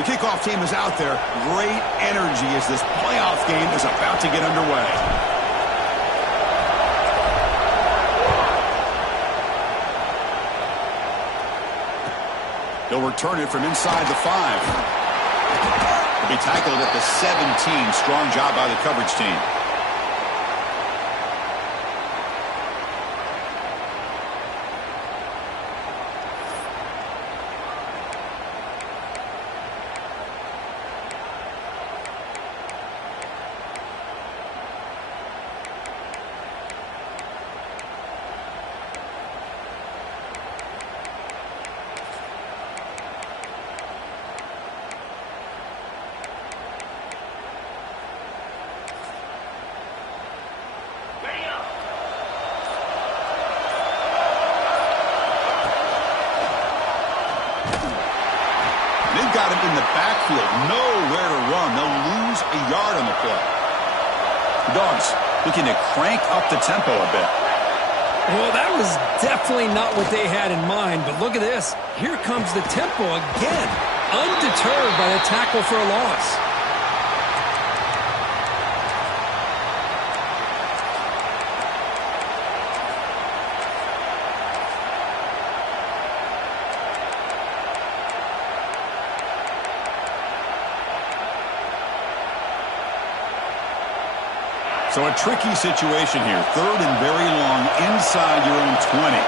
The kickoff team is out there. Great energy as this playoff game is about to get underway. He'll return it from inside the 5. He'll be tackled at the 17. Strong job by the coverage team. Got him in the backfield, nowhere to run. They'll lose a yard on the play. The Dogs looking to crank up the tempo a bit. Well, that was definitely not what they had in mind, but look at this. Here comes the tempo again, undeterred by the tackle for a loss. So a tricky situation here. 3rd and very long inside your own 20.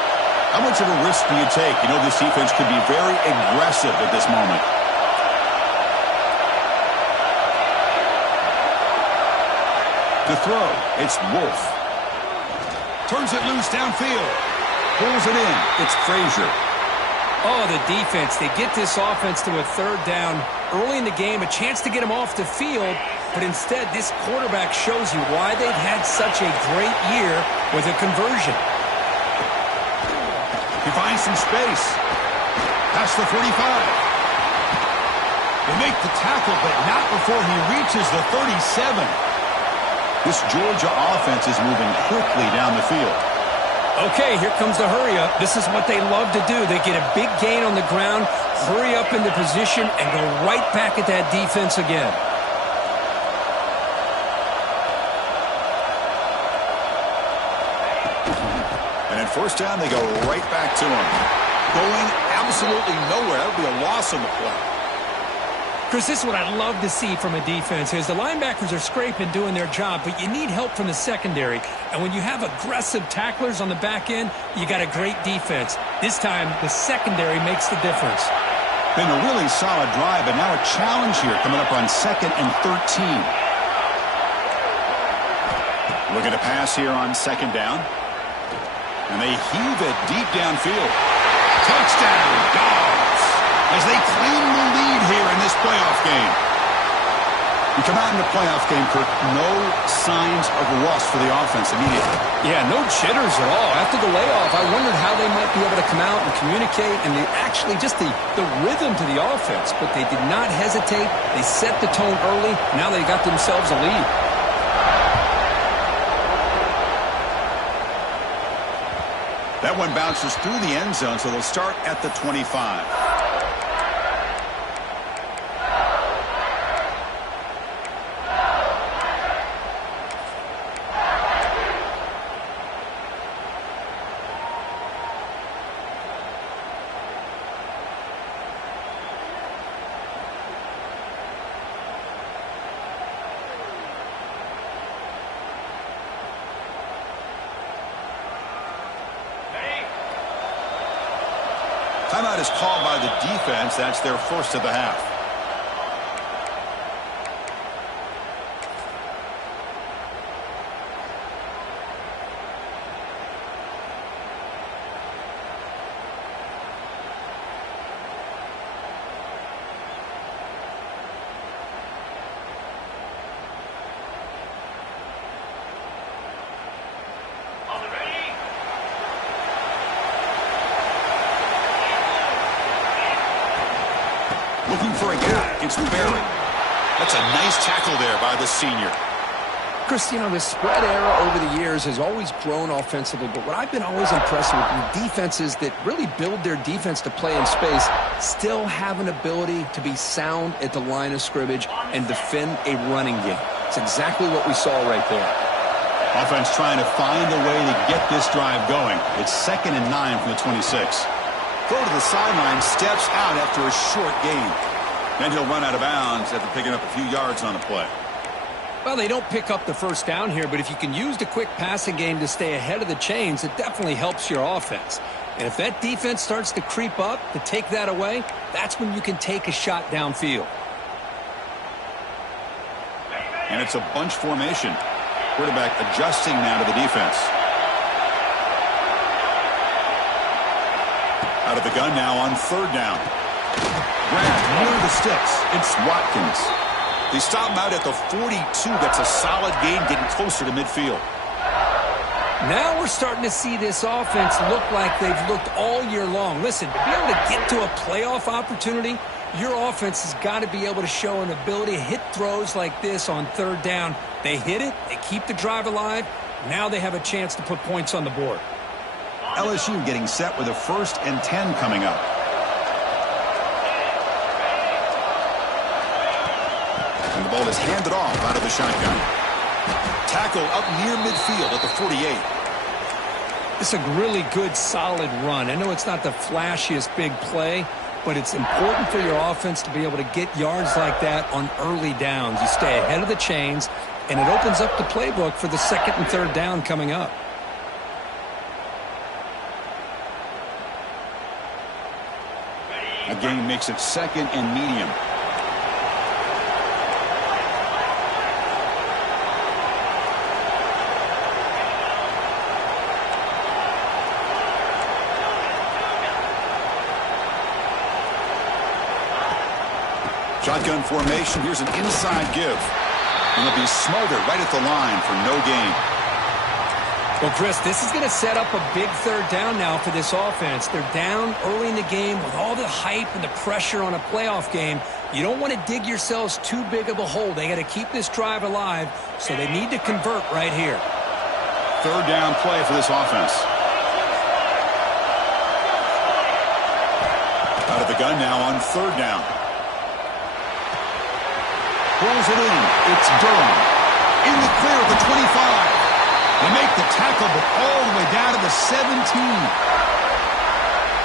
How much of a risk do you take? You know this defense could be very aggressive at this moment. To throw, it's Wolf. Turns it loose downfield. Pulls it in. It's Frazier. Oh, the defense. They get this offense to a 3rd down early in the game, a chance to get them off the field. But instead, this quarterback shows you why they've had such a great year with a conversion. He finds some space. Past the 45. They make the tackle, but not before he reaches the 37. This Georgia offense is moving quickly down the field. Okay, here comes the hurry-up. This is what they love to do. They get a big gain on the ground, hurry up into position, and go right back at that defense again. And at 1st down, they go right back to him. Going absolutely nowhere. That would be a loss on the play. Chris, this is what I'd love to see from a defense is the linebackers are scraping, doing their job, but you need help from the secondary. And when you have aggressive tacklers on the back end, you got a great defense. This time, the secondary makes the difference. Been a really solid drive, but now a challenge here coming up on 2nd and 13. Looking to pass here on 2nd down. And they heave it deep downfield. Touchdown, Dogs, as they claim the lead here in this playoff game. You come out in the playoff game, Kirk, no signs of rust for the offense immediately. Yeah, no jitters at all. After the layoff, I wondered how they might be able to come out and communicate and actually just the rhythm to the offense. But they did not hesitate. They set the tone early. Now they got themselves a lead. That one bounces through the end zone, so they'll start at the 25. Timeout is called by the defense. That's their 1st of the half. Looking for a gap. It's Barry. That's a nice tackle there by the senior. Chris, you know, the spread era over the years has always grown offensively, but what I've been always impressed with defenses that really build their defense to play in space still have an ability to be sound at the line of scrimmage and defend a running game. It's exactly what we saw right there. Offense trying to find a way to get this drive going. It's 2nd and 9 from the 26. Throw to the sideline, steps out after a short gain. Then he'll run out of bounds after picking up a few yards on the play. Well, they don't pick up the first down here, but if you can use the quick passing game to stay ahead of the chains, it definitely helps your offense. And if that defense starts to creep up to take that away, that's when you can take a shot downfield. And it's a bunch formation. Quarterback adjusting now to the defense. Out of the gun now on 3rd down. Grant near the sticks. It's Watkins. They stop him out at the 42. That's a solid gain, getting closer to midfield. Now we're starting to see this offense look like they've looked all year long. Listen, to be able to get to a playoff opportunity, your offense has got to be able to show an ability to hit throws like this on 3rd down. They hit it, they keep the drive alive. Now they have a chance to put points on the board. LSU getting set with a 1st and 10 coming up. And the ball is handed off out of the shotgun. Tackle up near midfield at the 48. It's a really good, solid run. I know it's not the flashiest big play, but it's important for your offense to be able to get yards like that on early downs. You stay ahead of the chains, and it opens up the playbook for the 2nd and 3rd down coming up. A gain makes it 2nd and medium. Shotgun formation. Here's an inside give. And they'll be smothered right at the line for no gain. Well, Chris, this is going to set up a big 3rd down now for this offense. They're down early in the game with all the hype and the pressure on a playoff game. You don't want to dig yourselves too big of a hole. They got to keep this drive alive, so they need to convert right here. 3rd down play for this offense. Out of the gun now on 3rd down. Pulls it in. It's Durham. In the clear at the 25. They make the tackle, but all the way down to the 17.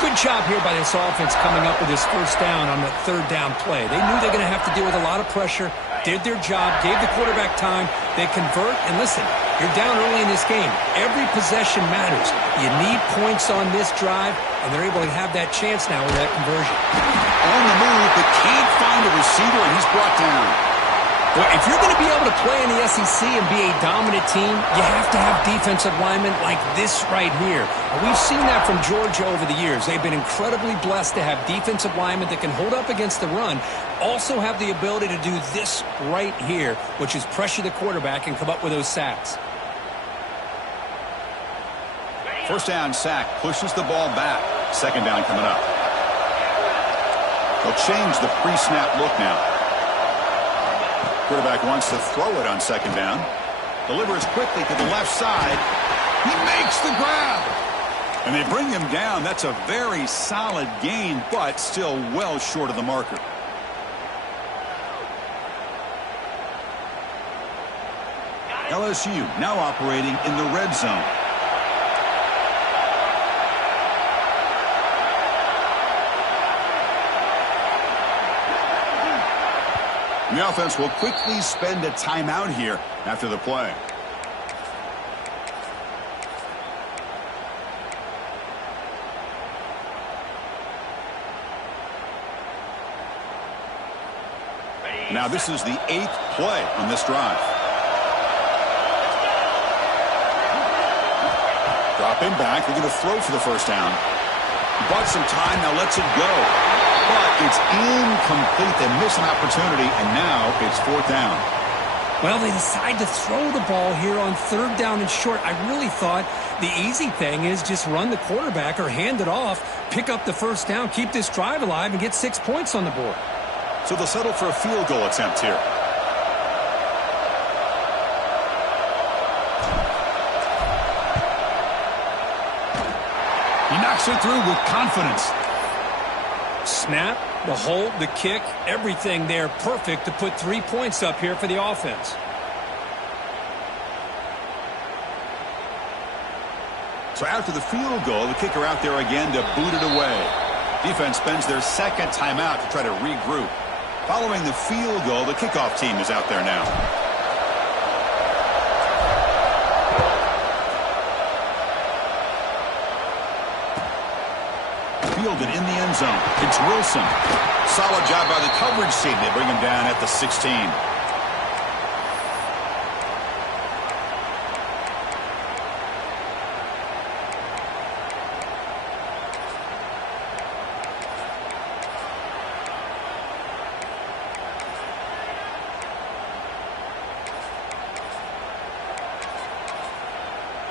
Good job here by this offense coming up with this 1st down on the 3rd down play. They knew they're going to have to deal with a lot of pressure, did their job, gave the quarterback time. They convert, and listen, you're down early in this game. Every possession matters. You need points on this drive, and they're able to have that chance now with that conversion. On the move, but can't find a receiver, and he's brought down. Well, if you're going to be able to play in the SEC and be a dominant team, you have to have defensive linemen like this right here. We've seen that from Georgia over the years. They've been incredibly blessed to have defensive linemen that can hold up against the run, also have the ability to do this right here, which is pressure the quarterback and come up with those sacks. 1st down sack pushes the ball back. 2nd down coming up. They'll change the pre-snap look now. Quarterback wants to throw it on 2nd down. Delivers quickly to the left side. He makes the grab. And they bring him down. That's a very solid gain, but still well short of the marker. LSU now operating in the red zone. The offense will quickly spend a timeout here after the play. Now this is the 8th play on this drive. Dropping back, they're going to throw for the 1st down. Bought some time, now lets it go. But it's incomplete. They miss an opportunity, and now it's 4th down. Well, they decide to throw the ball here on 3rd down and short. I really thought the easy thing is just run the quarterback or hand it off, pick up the 1st down, keep this drive alive, and get 6 points on the board. So they'll settle for a field goal attempt here. puts it through with confidence. Snap, the hold, the kick, everything there perfect to put 3 points up here for the offense. So after the field goal, the kicker out there again to boot it away. Defense spends their second timeout to try to regroup. Following the field goal, the kickoff team is out there now. Fielded in the end zone. It's Wilson. Solid job by the coverage team. They bring him down at the 16.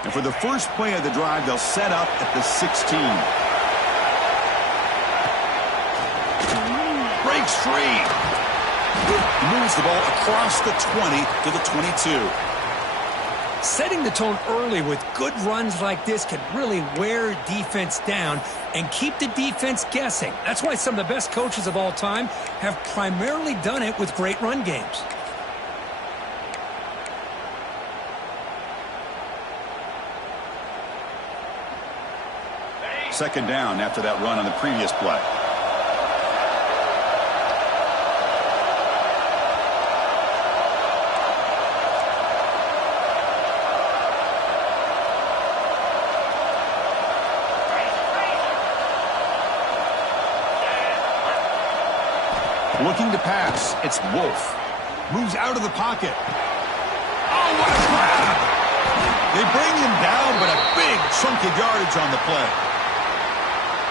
And for the first play of the drive, they'll set up at the 16. Breaks free. Moves the ball across the 20 to the 22. Setting the tone early with good runs like this can really wear defense down and keep the defense guessing. That's why some of the best coaches of all time have primarily done it with great run games. Second down after that run on the previous play. Looking to pass. It's Wolf. Moves out of the pocket. Oh, what a grab! They bring him down, but a big chunk of yardage on the play.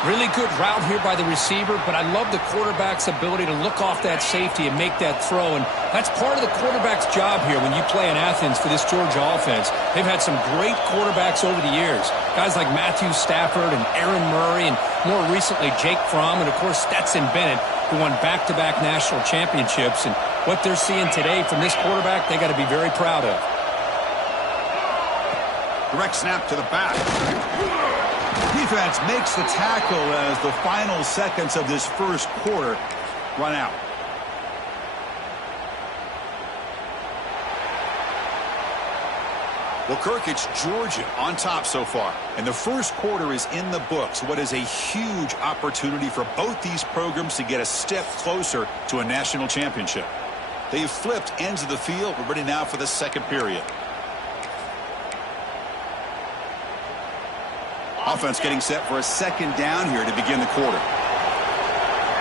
Really good route here by the receiver, but I love the quarterback's ability to look off that safety and make that throw. And that's part of the quarterback's job here when you play in Athens for this Georgia offense. They've had some great quarterbacks over the years. Guys like Matthew Stafford and Aaron Murray and more recently Jake Fromm and, of course, Stetson Bennett, who won back-to-back national championships. And what they're seeing today from this quarterback, they got to be very proud of. Direct snap to the back. Defense makes the tackle as the final seconds of this first quarter run out. Well, Kirk, it's Georgia on top so far. And the first quarter is in the books. What is a huge opportunity for both these programs to get a step closer to a national championship. They've flipped ends of the field. We're ready now for the second period. Offense getting set for a second down here to begin the quarter.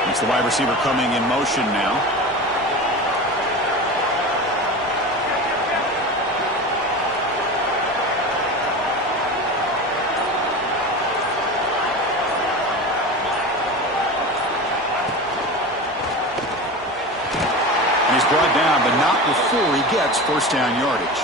It's the wide receiver coming in motion now. And he's brought down, but not before he gets first down yardage.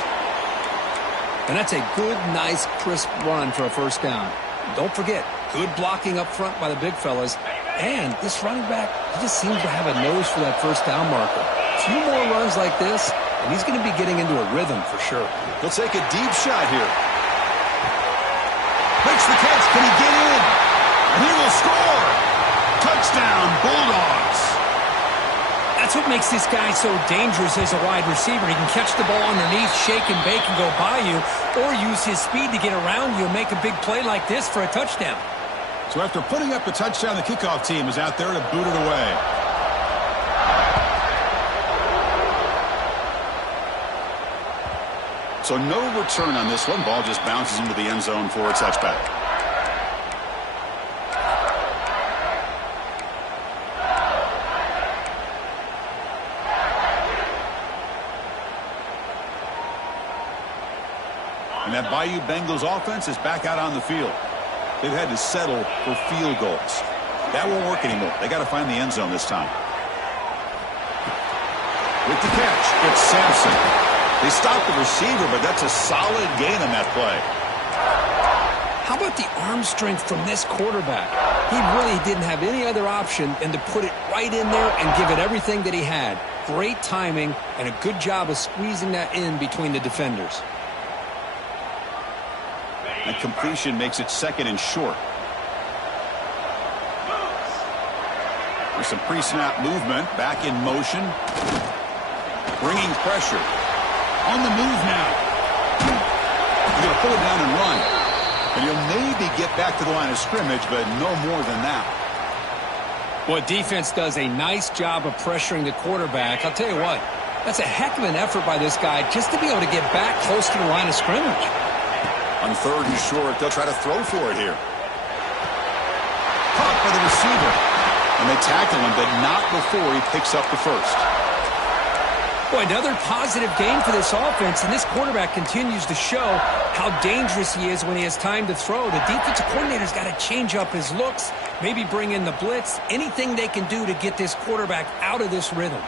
And that's a good, nice, crisp run for a first down. Don't forget, good blocking up front by the big fellas. And this running back, he just seems to have a nose for that first down marker. A few more runs like this, and he's going to be getting into a rhythm for sure. He'll take a deep shot here. Makes the catch. Can he get in? And he will score. Touchdown, Bulldogs. That's what makes this guy so dangerous as a wide receiver. He can catch the ball underneath, shake and bake and go by you, or use his speed to get around you and make a big play like this for a touchdown. So after putting up the touchdown, the kickoff team is out there to boot it away. So no return on this one. Ball just bounces into the end zone for a touchback. And that Bayou Bengals offense is back out on the field. They've had to settle for field goals. That won't work anymore. They got to find the end zone this time. With the catch, it's Sampson. They stopped the receiver, but that's a solid gain on that play. How about the arm strength from this quarterback? He really didn't have any other option than to put it right in there and give it everything that he had. Great timing and a good job of squeezing that in between the defenders. That completion makes it second and short. There's some pre-snap movement, back in motion, bringing pressure. On the move now. He's going to pull it down and run. And he'll maybe get back to the line of scrimmage, but no more than that. Well, defense does a nice job of pressuring the quarterback. I'll tell you what, that's a heck of an effort by this guy just to be able to get back close to the line of scrimmage. On 3rd and short, they'll try to throw for it here. Caught by the receiver. And they tackle him, but not before he picks up the first. Boy, another positive game for this offense, and this quarterback continues to show how dangerous he is when he has time to throw. The defensive coordinator's got to change up his looks, maybe bring in the blitz, anything they can do to get this quarterback out of this rhythm.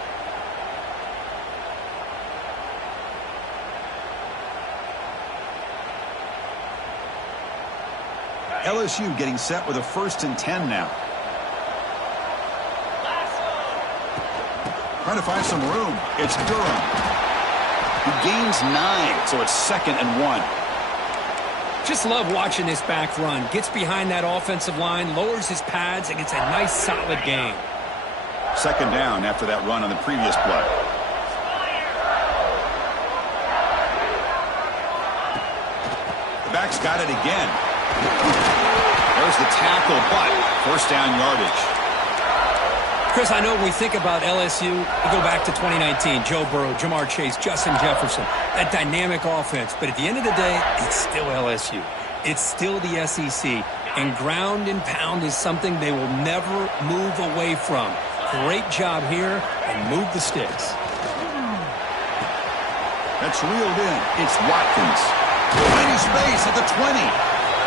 LSU getting set with a 1st and 10 now. Trying to find some room. It's Durham. He gains 9, so it's 2nd and 1. Just love watching this back run. Gets behind that offensive line, lowers his pads, and gets a nice solid gain. 2nd down after that run on the previous play. The back's got it again. There's the tackle, but 1st down yardage. Chris, I know when we think about LSU, we go back to 2019, Joe Burrow, Jamar Chase, Justin Jefferson, that dynamic offense. But at the end of the day, it's still LSU. It's still the SEC. And ground and pound is something they will never move away from. Great job here, and move the sticks. That's reeled in. It's Watkins. Tiny space at the 20.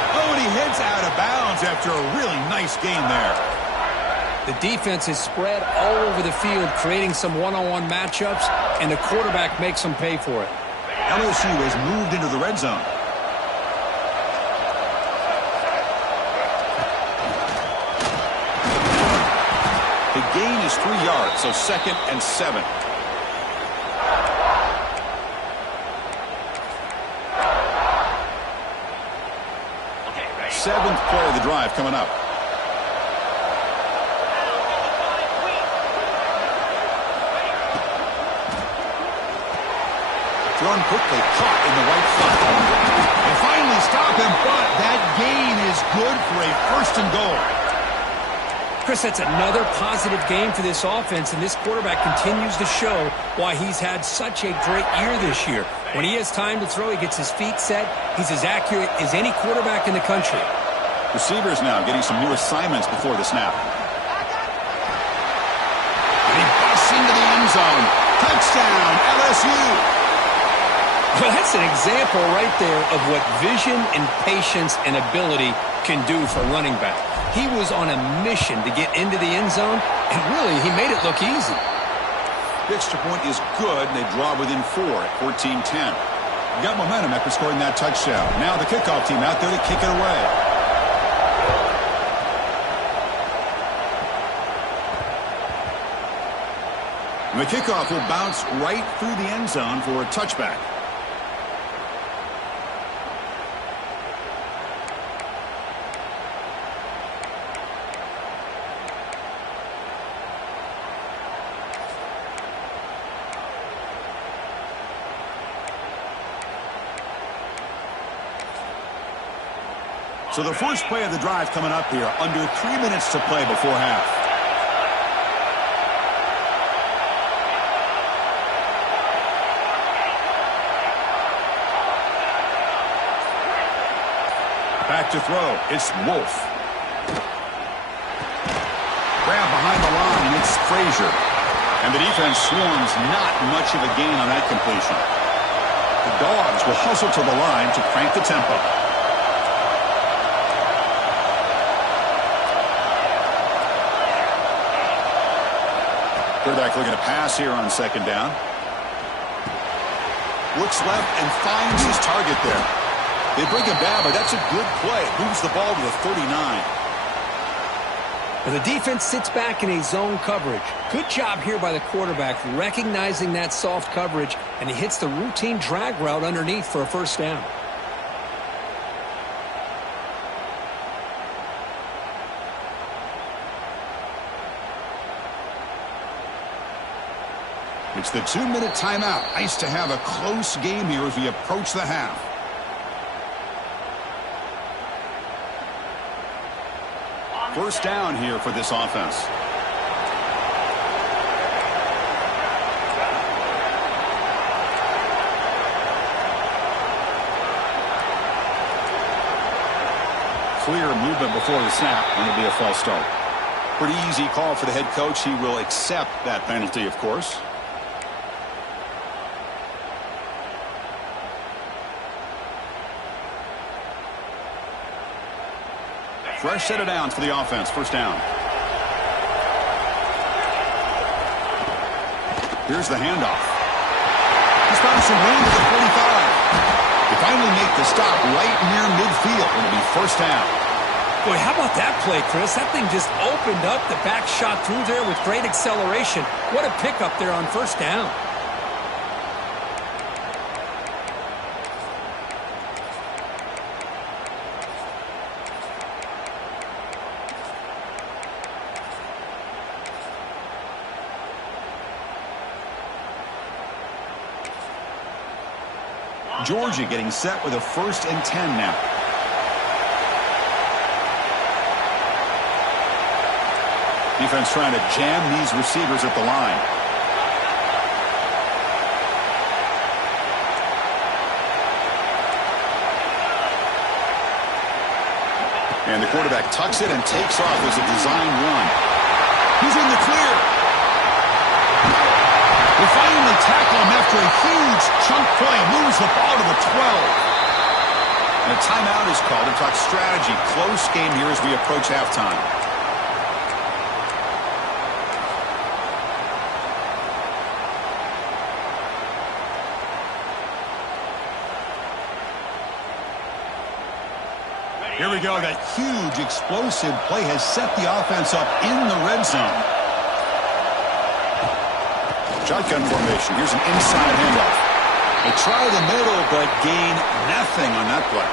Oh, and he heads out of bounds after a really nice game there. The defense is spread all over the field, creating some one-on-one matchups, and the quarterback makes them pay for it. LSU has moved into the red zone. The gain is 3 yards, so 2nd and 7. Seventh play of the drive coming up. Thrown quickly, caught in the right foot. They finally stop him, but that gain is good for a 1st and goal. Chris, that's another positive game for this offense, and this quarterback continues to show why he's had such a great year this year. When he has time to throw, he gets his feet set. He's as accurate as any quarterback in the country. Receivers now getting some new assignments before the snap. And he busts into the end zone. Touchdown, LSU. Well, that's an example right there of what vision and patience and ability can do for a running back. He was on a mission to get into the end zone, and really, he made it look easy. The extra point is good, and they draw within 4 at 14-10. Got momentum after scoring that touchdown. Now the kickoff team out there to kick it away. And the kickoff will bounce right through the end zone for a touchback. So the first play of the drive coming up here, under 3 minutes to play before half. Back to throw. It's Wolf. Grab behind the line, and it's Frazier. And the defense swarms not much of a gain on that completion. The Dogs will hustle to the line to crank the tempo. Quarterback looking to pass here on 2nd down. Looks left and finds his target there. They bring him down, but that's a good play. Moves the ball to the 39. Well, the defense sits back in a zone coverage. Good job here by the quarterback, recognizing that soft coverage, and he hits the routine drag route underneath for a 1st down. It's the 2-minute timeout. Nice to have a close game here as we approach the half. First down here for this offense. Clear movement before the snap, and it'll be a false start. Pretty easy call for the head coach. He will accept that penalty, of course. Fresh set of downs for the offense. First down. Here's the handoff. He's found some room to the 45. They finally make the stop right near midfield. It'll be first down. Boy, how about that play, Chris? That thing just opened up. The back shot through there with great acceleration. What a pickup there on first down. Georgia getting set with a 1st and 10 now. Defense trying to jam these receivers at the line. And the quarterback tucks it and takes off as a design run. He's in the clear. They finally tackle him after a huge chunk play. Moves the ball to the 12. And a timeout is called to talk strategy. Close game here as we approach halftime. Here we go. That huge explosive play has set the offense up in the red zone. Shotgun formation. Here's an inside handoff. They try the middle, but gain nothing on that play.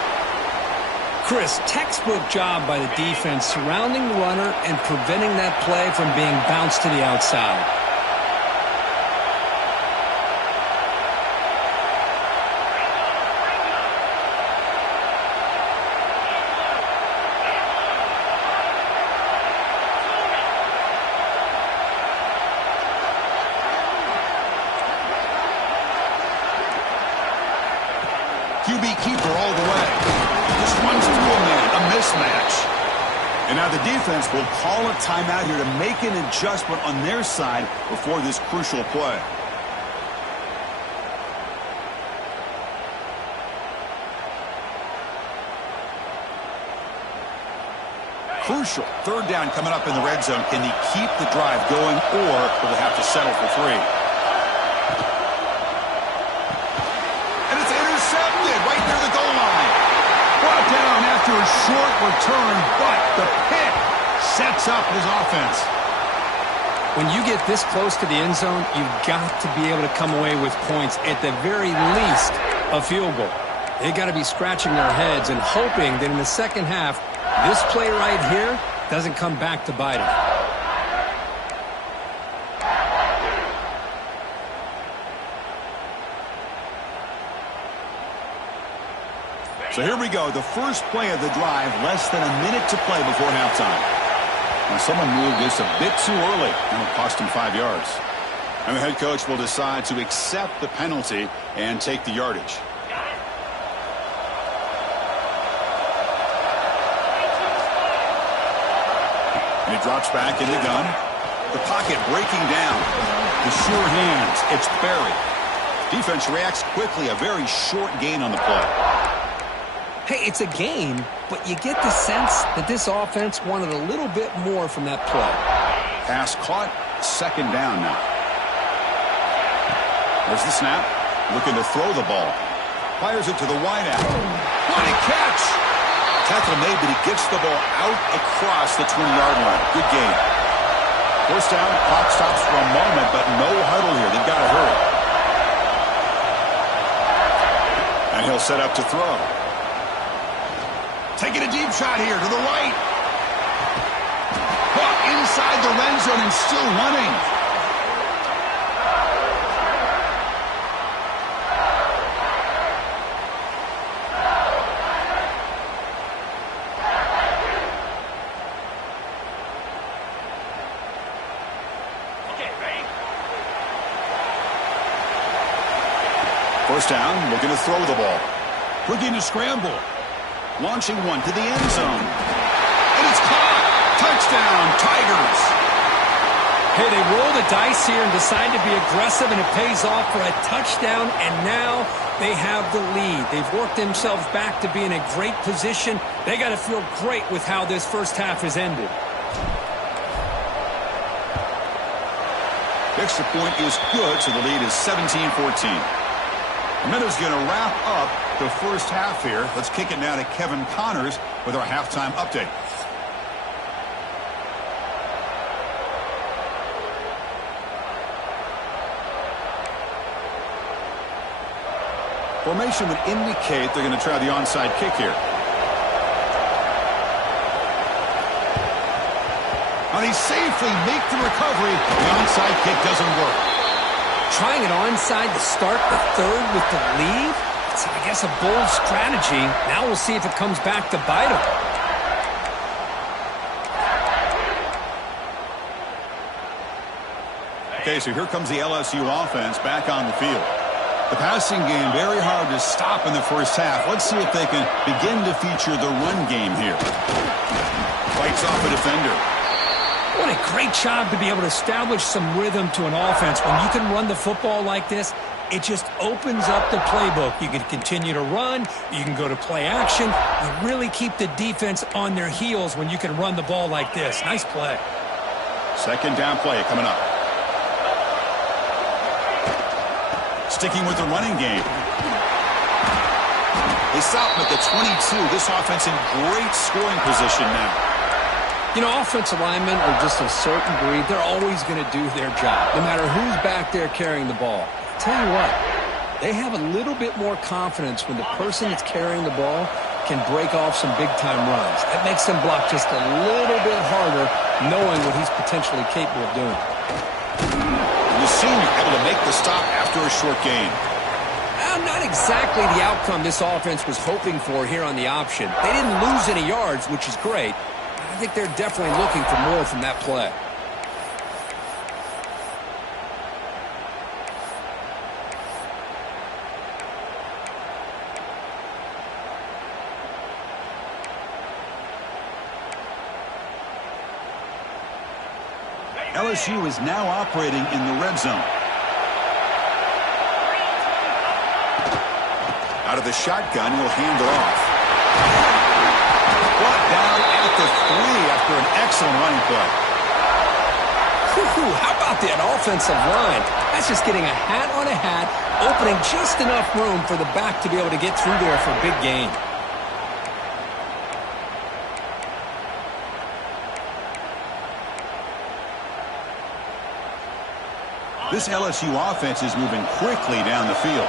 Chris, textbook job by the defense surrounding the runner and preventing that play from being bounced to the outside. QB keeper all the way. Just runs through a man, a mismatch. And now the defense will call a timeout here to make an adjustment on their side before this crucial play. Crucial. 3rd down coming up in the red zone. Can he keep the drive going, or will they have to settle for 3? Right near the goal line. Brought down after a short return, but the pick sets up his offense. When you get this close to the end zone, you've got to be able to come away with points, at the very least a field goal. They've got to be scratching their heads and hoping that in the second half, this play right here doesn't come back to bite them. So here we go, the first play of the drive, less than a minute to play before halftime. Now someone moved this a bit too early, and it cost him 5 yards. And the head coach will decide to accept the penalty and take the yardage. And he drops back in the gun. The pocket breaking down. The sure hands, it's buried. Defense reacts quickly, a very short gain on the play. Hey, it's a game, but you get the sense that this offense wanted a little bit more from that play. Pass caught, 2nd down now. There's the snap, looking to throw the ball. Fires it to the wideout. What a catch! Tackle made, but he gets the ball out across the 20-yard line. Good game. First down, clock stops for a moment, but no huddle here. They've got to hurry. And he'll set up to throw. Taking a deep shot here to the right. Caught inside the red zone and still running. First down, looking to throw the ball. Looking to scramble. Launching one to the end zone. And it's caught. Touchdown, Tigers. Hey, they roll the dice here and decide to be aggressive, and it pays off for a touchdown, and now they have the lead. They've worked themselves back to be in a great position. They got to feel great with how this first half has ended. The extra point is good, so the lead is 17-14. And that is going to wrap up the first half here. Let's kick it now to Kevin Connors with our halftime update. Formation would indicate they're going to try the onside kick here. And he safely make the recovery. The onside kick doesn't work. Trying it onside to start the third with the lead? It's, I guess, a bold strategy. Now we'll see if it comes back to bite him. Okay, so here comes the LSU offense back on the field. The passing game very hard to stop in the first half. Let's see if they can begin to feature the run game here. Fights off a defender. What a great job to be able to establish some rhythm to an offense. When you can run the football like this, it just opens up the playbook. You can continue to run. You can go to play action. You really keep the defense on their heels when you can run the ball like this. Nice play. Second down play coming up. Sticking with the running game. They stop him at the 22. This offense in great scoring position now. You know, offensive linemen are just a certain breed. They're always going to do their job, no matter who's back there carrying the ball. I'll tell you what, they have a little bit more confidence when the person that's carrying the ball can break off some big-time runs. That makes them block just a little bit harder, knowing what he's potentially capable of doing. The senior able to make the stop after a short gain. Not exactly the outcome this offense was hoping for here on the option. They didn't lose any yards, which is great. I think they're definitely looking for more from that play. LSU is now operating in the red zone. Out of the shotgun, he'll hand it off. Brought down at the 3 after an excellent running play. How about that offensive line? That's just getting a hat on a hat, opening just enough room for the back to be able to get through there for a big gain. This LSU offense is moving quickly down the field.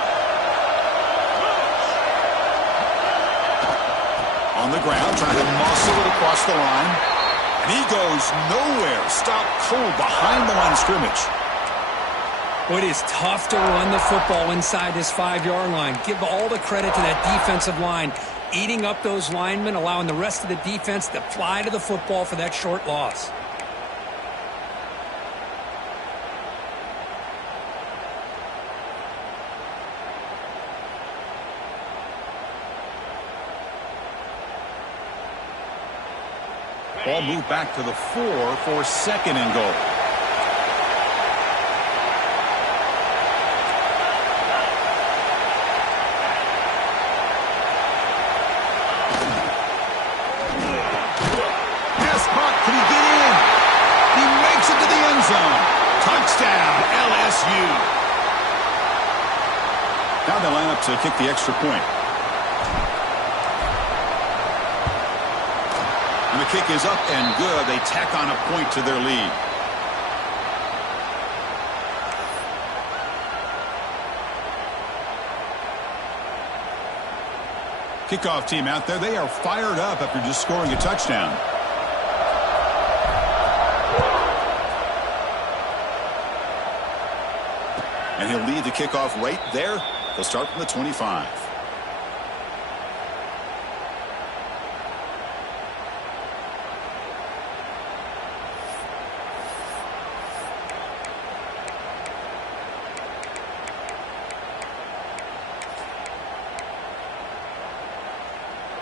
On the ground, trying to muscle it across the line. And he goes nowhere. Stopped cold behind the line of scrimmage. Well, it is tough to run the football inside this 5-yard line. Give all the credit to that defensive line. Eating up those linemen, allowing the rest of the defense to fly to the football for that short loss. Ball moved back to the 4 for second and goal. Pass caught. Can he get in? He makes it to the end zone. Touchdown, LSU. Now they line up to kick the extra point. And the kick is up and good. They tack on a point to their lead. Kickoff team out there. They are fired up after just scoring a touchdown. And he'll lead the kickoff right there. They'll start from the 25.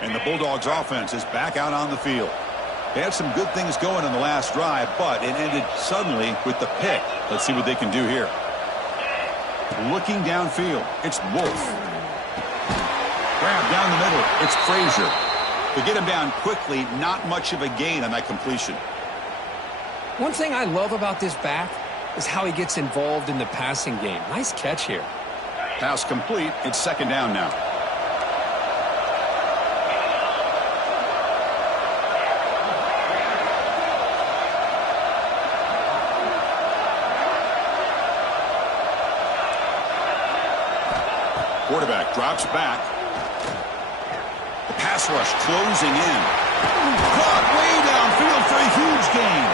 And the Bulldogs offense is back out on the field. They had some good things going in the last drive, but it ended suddenly with the pick. Let's see what they can do here. Looking downfield, it's Wolf. Grab down the middle, it's Frazier. They get him down quickly, not much of a gain on that completion. One thing I love about this back is how he gets involved in the passing game. Nice catch here. Pass complete. It's second down now. Quarterback drops back. The pass rush closing in. Caught way downfield for a huge gain.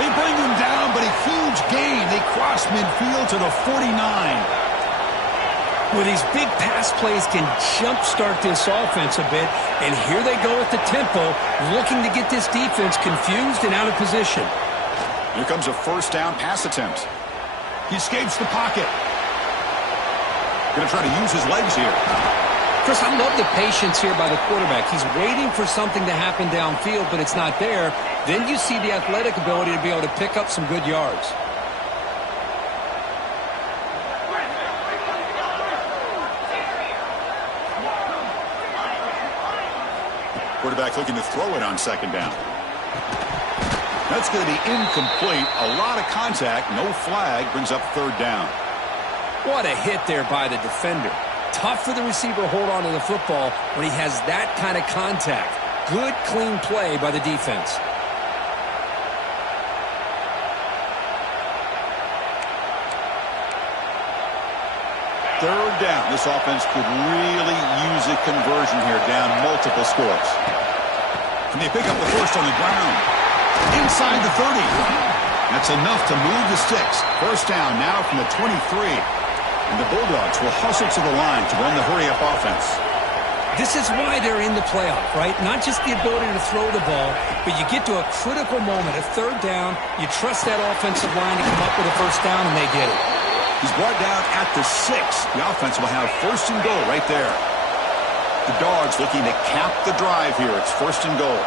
They bring him down, but a huge gain. They cross midfield to the 49. Well, these big pass plays can jumpstart this offense a bit, and here they go at the tempo, looking to get this defense confused and out of position. Here comes a first down pass attempt. He escapes the pocket. Going to try to use his legs here. Chris, I love the patience here by the quarterback. He's waiting for something to happen downfield, but it's not there. Then you see the athletic ability to be able to pick up some good yards. Quarterback looking to throw it on second down. That's going to be incomplete. A lot of contact. No flag. Brings up third down. What a hit there by the defender. Tough for the receiver to hold on to the football when he has that kind of contact. Good, clean play by the defense. Third down. This offense could really use a conversion here, down multiple scores. And they pick up the first on the ground. Inside the 30. That's enough to move the sticks. First down now from the 23. And the Bulldogs will hustle to the line to run the hurry-up offense. This is why they're in the playoff, right? Not just the ability to throw the ball, but you get to a critical moment, a third down, you trust that offensive line to come up with a first down, and they get it. He's brought down at the 6. The offense will have first and goal right there. The Dogs looking to cap the drive here. It's first and goal.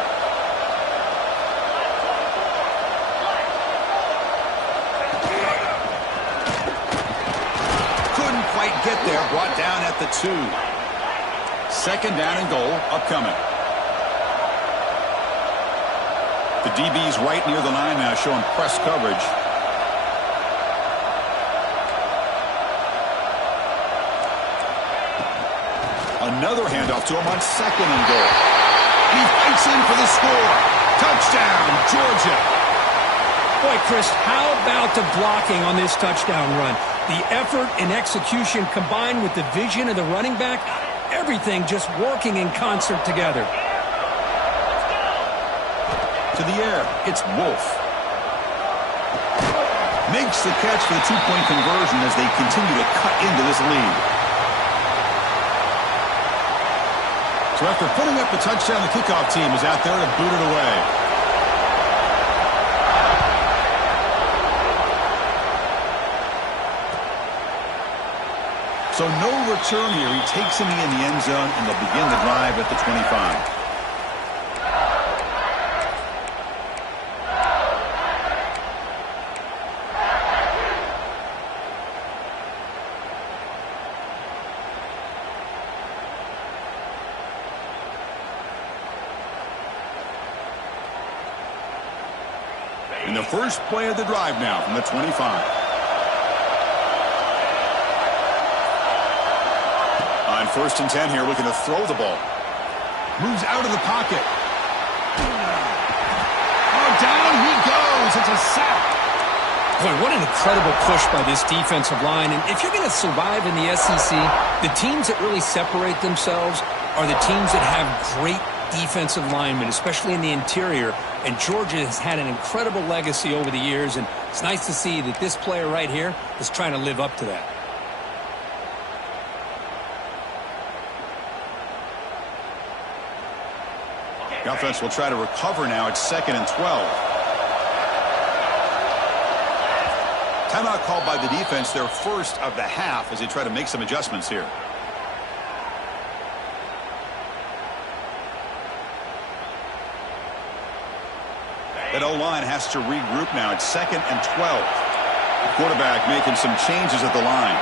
Couldn't quite get there. Brought down at the 2. Second down and goal upcoming. The DB's right near the line now, showing press coverage. Another handoff to him on second and goal. He fights in for the score. Touchdown, Georgia. Boy, Chris, how about the blocking on this touchdown run? The effort and execution combined with the vision of the running back, everything just working in concert together. To the air, it's Wolf. Makes the catch for the two-point conversion as they continue to cut into this lead. So after putting up the touchdown, the kickoff team is out there to boot it away. So no return here. He takes him in the end zone, and they'll begin the drive at the 25. And the first play of the drive now from the 25. On first and 10 here, looking to throw the ball. Moves out of the pocket. Oh, down he goes. It's a sack. Boy, what an incredible push by this defensive line. And if you're going to survive in the SEC, the teams that really separate themselves are the teams that have great defensive linemen, especially in the interior. And Georgia has had an incredible legacy over the years, and it's nice to see that this player right here is trying to live up to that. The offense will try to recover now. It's second and 12. Timeout called by the defense, their first of the half, as they try to make some adjustments here. That O-line has to regroup now. It's 2nd and 12. The quarterback making some changes at the line.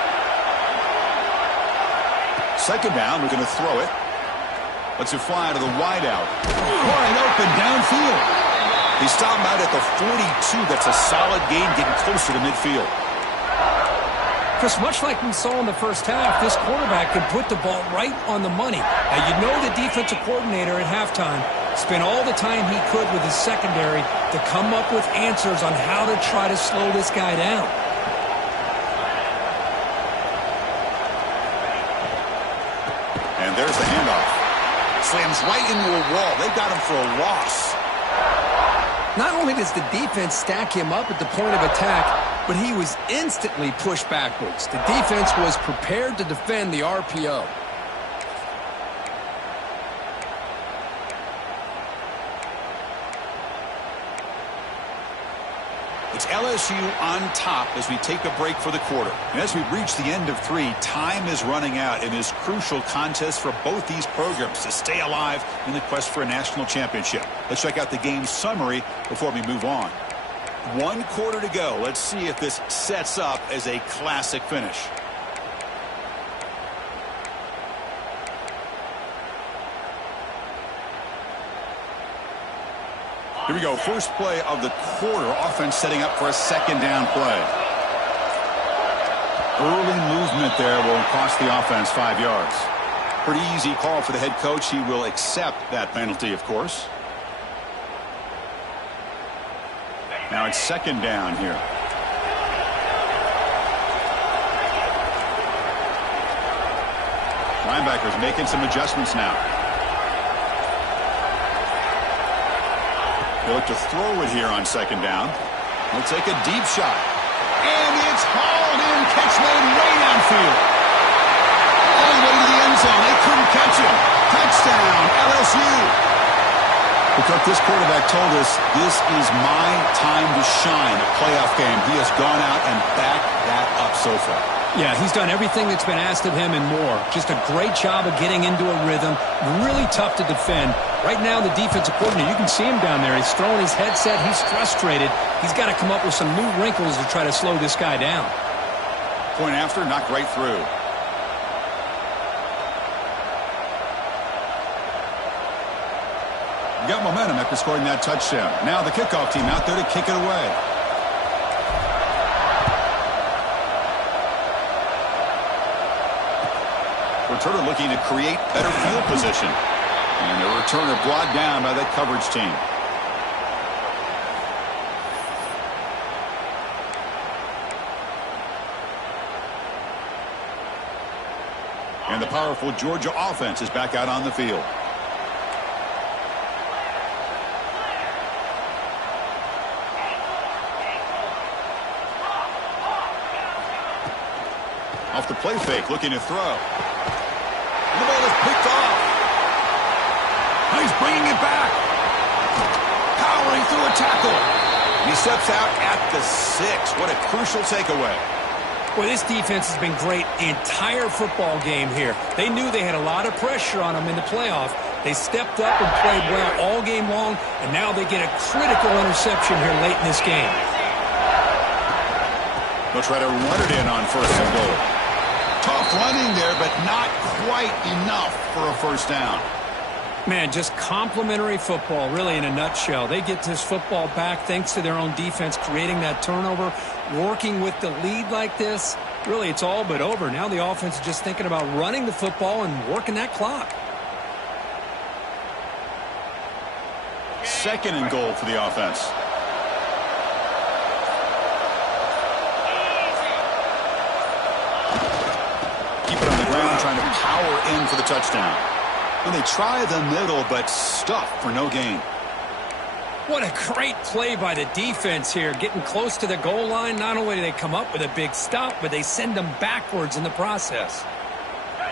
2nd down, we're going to throw it. Lets it fly to the wideout. Wide open downfield. He stopped out at the 42. That's a solid gain, getting closer to midfield. Chris, much like we saw in the first half, this quarterback can put the ball right on the money. Now, you know the defensive coordinator at halftime spent all the time he could with his secondary to come up with answers on how to try to slow this guy down. And there's the handoff. Slams right into a wall. They got him for a loss. Not only does the defense stack him up at the point of attack, but he was instantly pushed backwards. The defense was prepared to defend the RPO. It's LSU on top as we take a break for the quarter. And as we reach the end of 3, time is running out in this crucial contest for both these programs to stay alive in the quest for a national championship. Let's check out the game summary before we move on. 1 quarter to go. Let's see if this sets up as a classic finish. Here we go. First play of the quarter. Offense setting up for a 2nd down play. Early movement there will cost the offense 5 yards. Pretty easy call for the head coach. He will accept that penalty, of course. Now it's 2nd down here. Linebackers making some adjustments now. They look to throw it here on 2nd down. They'll take a deep shot. And it's hauled in. Catch made way downfield. All the way to the end zone. They couldn't catch him. Touchdown, LSU. Because this quarterback told us this is my time to shine, a playoff game. He has gone out and backed that up so far. Yeah, he's done everything that's been asked of him and more. Just a great job of getting into a rhythm. Really tough to defend. Right now, the defensive coordinator, you can see him down there. He's throwing his headset. He's frustrated. He's got to come up with some new wrinkles to try to slow this guy down. Point after, knocked right through. Got momentum after scoring that touchdown. Now the kickoff team out there to kick it away. Returner looking to create better field position. And the returner brought down by that coverage team. And the powerful Georgia offense is back out on the field. Off the play fake, looking to throw. And the ball is picked off. He's bringing it back. Powering through a tackle. He steps out at the 6. What a crucial takeaway. Boy, this defense has been great the entire football game here. They knew they had a lot of pressure on them in the playoff. They stepped up and played well all game long, and now they get a critical interception here late in this game. They'll try to run it in on 1st and goal. Tough running there, but not quite enough for a 1st down. Man, just complimentary football, really, in a nutshell. They get this football back thanks to their own defense, creating that turnover, working with the lead like this. Really, it's all but over. Now the offense is just thinking about running the football and working that clock. 2nd and goal for the offense. Trying to power in for the touchdown. And they try the middle, but stuffed for no gain. What a great play by the defense here. Getting close to the goal line, not only do they come up with a big stop, but they send them backwards in the process.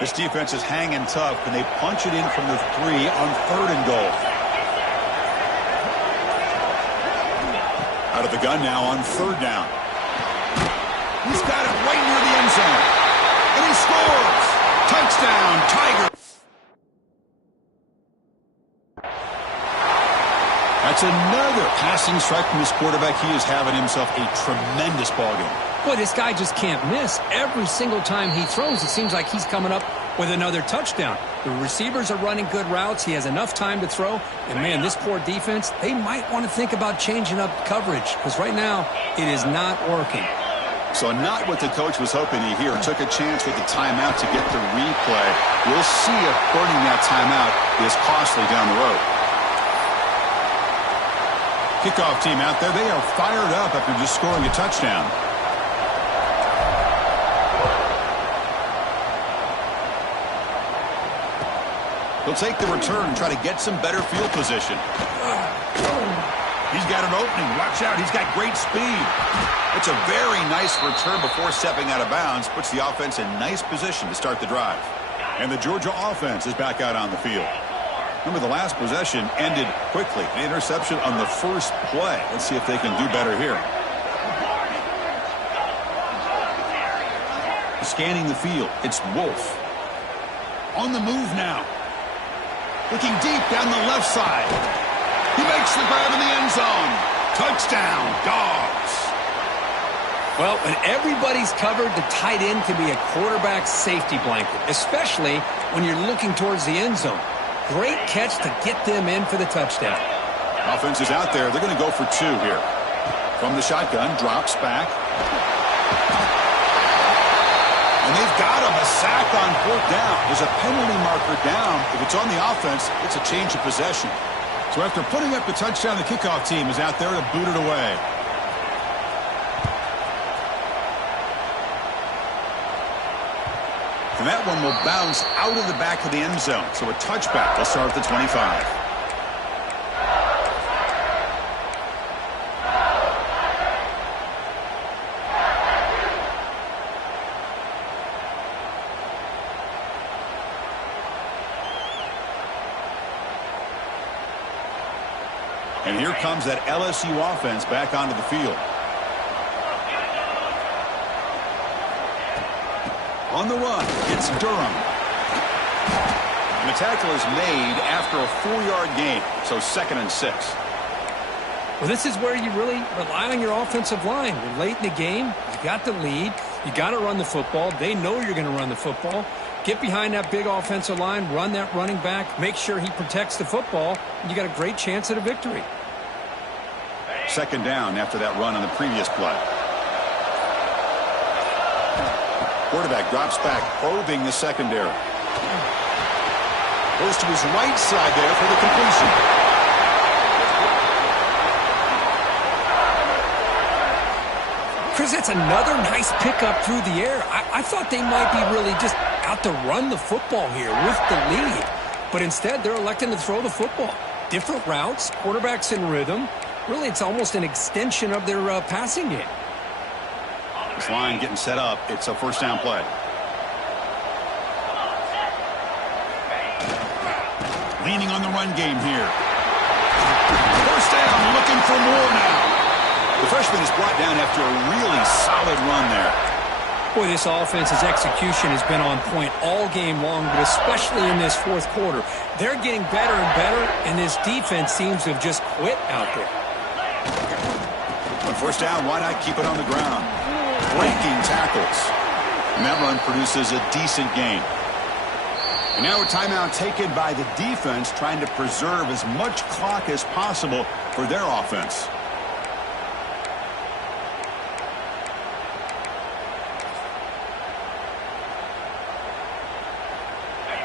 This defense is hanging tough, and they punch it in from the 3 on 3rd and goal. Out of the gun now on 3rd down. He's got it right near the end zone. And he scores! Touchdown, Tiger. That's another passing strike from this quarterback. He is having himself a tremendous ballgame. Boy, this guy just can't miss. Every single time he throws, it seems like he's coming up with another touchdown. The receivers are running good routes. He has enough time to throw. And, man, this poor defense, they might want to think about changing up coverage because right now it is not working. So not what the coach was hoping to hear. Took a chance with the timeout to get the replay. We'll see if burning that timeout is costly down the road. Kickoff team out there. They are fired up after just scoring a touchdown. He'll take the return and try to get some better field position. He's got an opening. Watch out. He's got great speed. It's a very nice return before stepping out of bounds. Puts the offense in nice position to start the drive. And the Georgia offense is back out on the field. Remember, the last possession ended quickly. An interception on the first play. Let's see if they can do better here. Scanning the field. It's Wolf. On the move now. Looking deep down the left side. He makes the grab in the end zone. Touchdown, Dogs. Well, when everybody's covered, the tight end can be a quarterback's safety blanket, especially when you're looking towards the end zone. Great catch to get them in for the touchdown. Offense is out there. They're going to go for two here. From the shotgun, drops back. And they've got him, a sack on fourth down. There's a penalty marker down. If it's on the offense, it's a change of possession. So after putting up the touchdown, the kickoff team is out there to boot it away. And that one will bounce out of the back of the end zone. So a touchback. They'll start at the 25. And here comes that LSU offense back onto the field. On the run, it's Durham. And the tackle is made after a 4-yard gain, so 2nd and 6. Well, this is where you really rely on your offensive line. You're late in the game. You got the lead. You got to run the football. They know you're going to run the football. Get behind that big offensive line, run that running back, make sure he protects the football, and you got a great chance at a victory. 2nd down after that run on the previous play. Quarterback drops back, probing the secondary. Goes to his right side there for the completion. Chris, that's another nice pickup through the air. I thought they might be really just out to run the football here with the lead. But instead, they're electing to throw the football. Different routes, quarterbacks in rhythm. Really, it's almost an extension of their passing game. This line getting set up. It's a first down play. Leaning on the run game here. First down, looking for more now. The freshman is brought down after a really solid run there. Boy, this offense's execution has been on point all game long, but especially in this fourth quarter. They're getting better and better, and this defense seems to have just quit out there. On first down, why not keep it on the ground? Breaking tackles. And that run produces a decent gain. And now a timeout taken by the defense, trying to preserve as much clock as possible for their offense.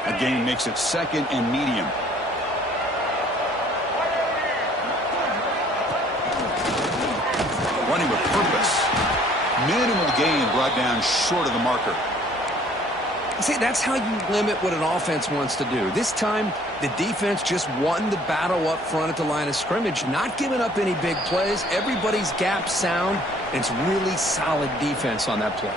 That gain makes it 2nd and medium. Running with purpose. Minimal gain brought down short of the marker. See, that's how you limit what an offense wants to do. This time, the defense just won the battle up front at the line of scrimmage, not giving up any big plays. Everybody's gap sound, and it's really solid defense on that play.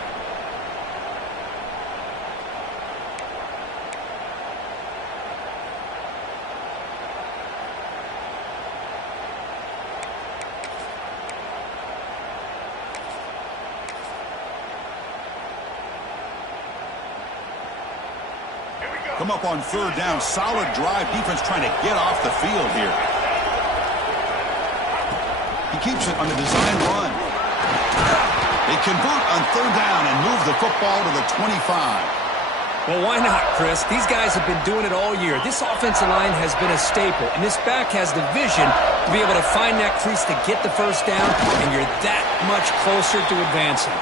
Come up on 3rd down. Solid drive. Defense trying to get off the field here. He keeps it on the design run. They convert on third down and move the football to the 25. Well, why not, Chris? These guys have been doing it all year. This offensive line has been a staple, and this back has the vision to be able to find that crease to get the first down, and you're that much closer to advancing.